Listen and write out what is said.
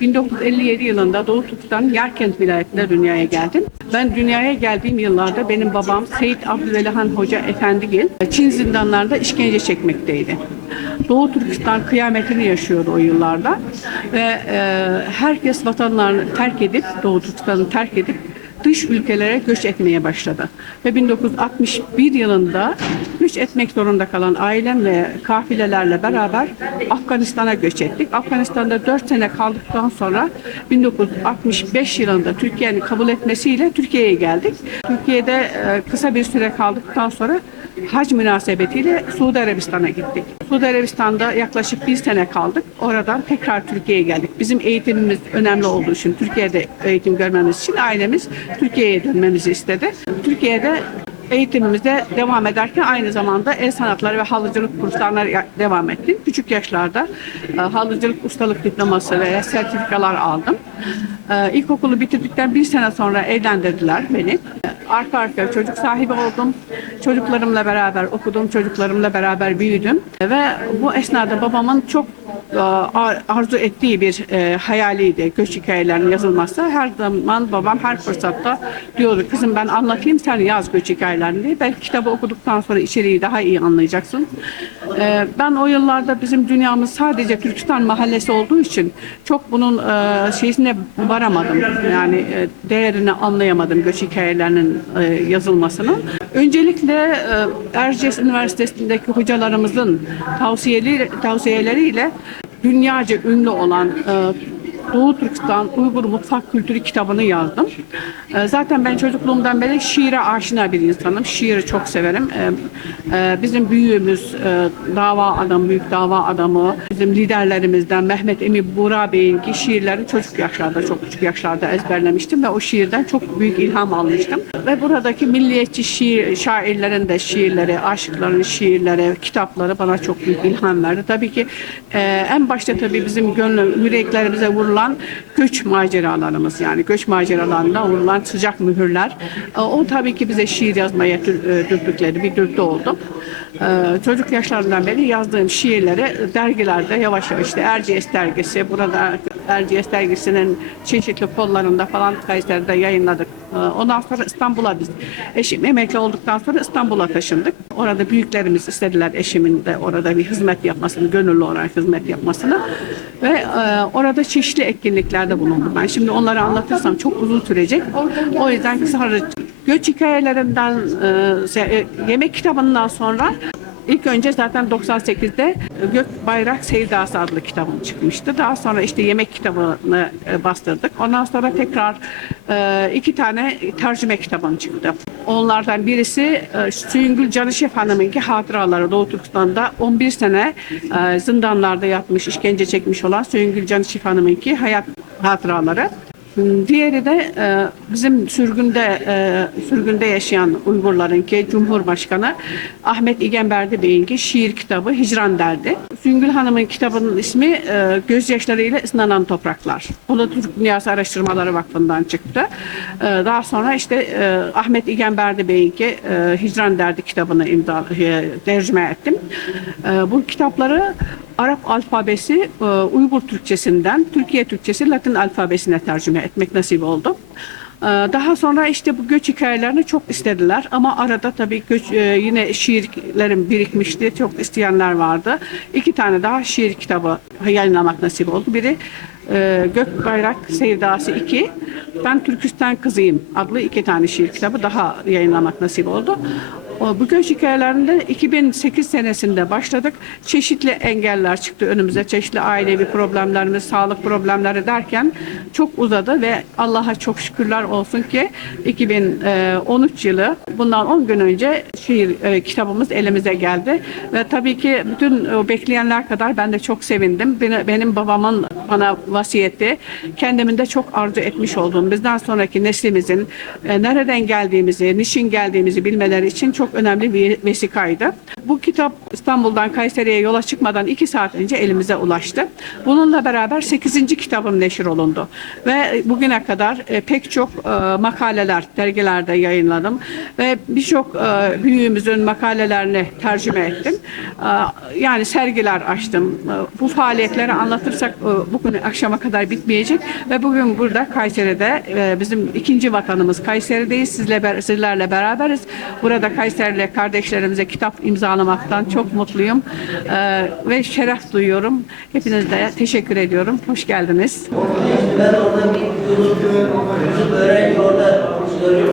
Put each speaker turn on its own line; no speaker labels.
...1957 yılında Doğu Türkistan Yerkent vilayetinde dünyaya geldim. Ben dünyaya geldiğim yıllarda benim babam Seyit Abdülvelihan Hoca Efendigil Çin zindanlarında işkence çekmekteydi. Doğu Türkistan kıyametini yaşıyordu o yıllarda ve e, herkes vatanlarını terk edip Doğu Türkistan'ı terk edip dış ülkelere göç etmeye başladı. Ve 1961 yılında göç etmek zorunda kalan ailem ve kafilelerle beraber Afganistan'a göç ettik. Afganistan'da 4 sene kaldıktan sonra 1965 yılında Türkiye'nin kabul etmesiyle Türkiye'ye geldik. Türkiye'de e, kısa bir süre kaldıktan sonra hac münasebetiyle Suudi Arabistan'a gittik. Suudi Arabistan'da yaklaşık bir sene kaldık. Oradan tekrar Türkiye'ye geldik. Bizim eğitimimiz önemli olduğu için Türkiye'de eğitim görmemiz için ailemiz Türkiye'ye dönmemizi istedi. Türkiye'de eğitimimize devam ederken aynı zamanda el sanatları ve halıcılık kurslarına devam ettim. Küçük yaşlarda e, halıcılık ustalık diploması ve sertifikalar aldım. E, İlkokulu bitirdikten bir sene sonra evlendirdiler beni. Arka arkaya çocuk sahibi oldum. Çocuklarımla beraber okudum, çocuklarımla beraber büyüdüm. Ve bu esnada babamın çok arzu ettiği bir e, hayaliydi göç hikayelerinin yazılması. Her zaman babam her fırsatta diyordu kızım ben anlatayım sen yaz göç hikayelerini diye. Belki kitabı okuduktan sonra içeriği daha iyi anlayacaksın. E, ben o yıllarda bizim dünyamız sadece Türkistan mahallesi olduğu için çok bunun e, şeysine varamadım. Yani e, değerini anlayamadım göç hikayelerinin e, yazılmasını. Öncelikle e, Erciyes Üniversitesi'ndeki hocalarımızın tavsiyeleri, tavsiyeleriyle dünyaca ünlü olan e, Doğu Türkistan Uygur Mutfak Kültürü kitabını yazdım. E, Zaten ben çocukluğumdan beri şiire aşina bir insanım. Şiiri çok severim. E, e, Bizim büyüğümüz, e, dava adamı, büyük dava adamı, bizim liderlerimizden Mehmet Emin Buğra Bey'in ki şiirlerini çocuk yaşlarda, çok küçük yaşlarda ezberlemiştim ve o şiirden çok büyük ilham almıştım. Ve buradaki milliyetçi şiir, şairlerin de şiirleri, aşıkların şiirleri, kitapları bana çok büyük ilham verdi. Tabii ki e, en başta tabii bizim gönlüm, yüreklerimize vurulan göç maceralarımız yani göç maceralarında vurulan sıcak mühürler. E, o tabii ki bize şiir yazmaya e, dürtükledi, bir dürtü oldu. E, çocuk yaşlarından beri yazdığım şiirleri dergilerde yavaş yavaş işte Erciyes dergisi, burada Erciyes dergisinin çeşitli kollarında falan Kayseri'de yayınladık. E, Ondan sonra İstanbul'a biz eşim emekli olduktan sonra İstanbul'a taşındık. Orada büyüklerimiz istediler eşimin de orada bir hizmet yapmasını, gönüllü olarak hizmet yapmasını ve e, orada çeşitli etkinliklerde bulundum ben. Şimdi onları anlatırsam çok uzun sürecek. O yüzden kısaca göç hikayelerinden e, e, yemek kitabından sonra İlk önce zaten 98'de Gök Bayrak Sevdası adlı kitabım çıkmıştı. Daha sonra işte yemek kitabını e, bastırdık. Ondan sonra tekrar e, iki tane tercüme kitabım çıktı. Onlardan birisi e, Süyüngül Canışef Hanım'ınki hatıraları Doğu Türkistan'da 11 sene e, zindanlarda yatmış, işkence çekmiş olan Süyüngül Canışef Hanım'ınki hayat hatıraları. Diğeri de e, bizim sürgünde e, sürgünde yaşayan Uygurlarınki Cumhurbaşkanı Ahmet İgenberdi Bey'inki şiir kitabı Hicran derdi. Süngül Hanım'ın kitabının ismi e, Gözyaşlarıyla ıslanan topraklar. Bu da Türk Dünyası Araştırmaları Vakfı'ndan çıktı. E, daha sonra işte Ahmet İgenberdi Bey'inki e, Hicran derdi kitabını imza tercüme ettim. Bu kitapları Arap alfabesi e, Uygur Türkçesinden Türkiye Türkçesi Latin alfabesine tercüme etmek nasip oldu. E, Daha sonra işte bu göç hikayelerini çok istediler ama arada tabii göç, e, yine şiirlerim birikmişti. Çok isteyenler vardı. İki tane daha şiir kitabı yayınlamak nasip oldu. Biri e, Gök Bayrak Sevdası 2, Ben Türkistan Kızıyım adlı iki tane şiir kitabı daha yayınlamak nasip oldu. O, Bu göç hikayelerinde 2008 senesinde başladık. Çeşitli engeller çıktı önümüze. Çeşitli ailevi problemlerimiz, sağlık problemleri derken çok uzadı ve Allah'a çok şükürler olsun ki 2013 yılı bundan 10 gün önce şiir e, kitabımız elimize geldi. Ve tabii ki bütün o bekleyenler kadar ben de çok sevindim. Beni- Benim babamın bana vasiyeti kendimin de çok arzu etmiş olduğum bizden sonraki neslimizin e, nereden geldiğimizi, niçin geldiğimizi bilmeleri için çok önemli bir vesikaydı. Bu kitap İstanbul'dan Kayseri'ye yola çıkmadan iki saat önce elimize ulaştı. Bununla beraber 8. kitabım neşir olundu. Ve bugüne kadar e, pek çok e, makaleler dergilerde yayınladım. Ve birçok e, büyüğümüzün makalelerini tercüme ettim. Yani sergiler açtım. Bu faaliyetleri anlatırsak bugün akşama kadar bitmeyecek. Ve bugün burada Kayseri'de bizim ikinci vatanımız Kayseri'deyiz. Sizle, sizlerle beraberiz. Burada Kayserili kardeşlerimize kitap imzalamaktan çok mutluyum. E, ve şeref duyuyorum. Hepinize teşekkür ediyorum. Hoş geldiniz.
Ben orada bir Yunus öğrenci orada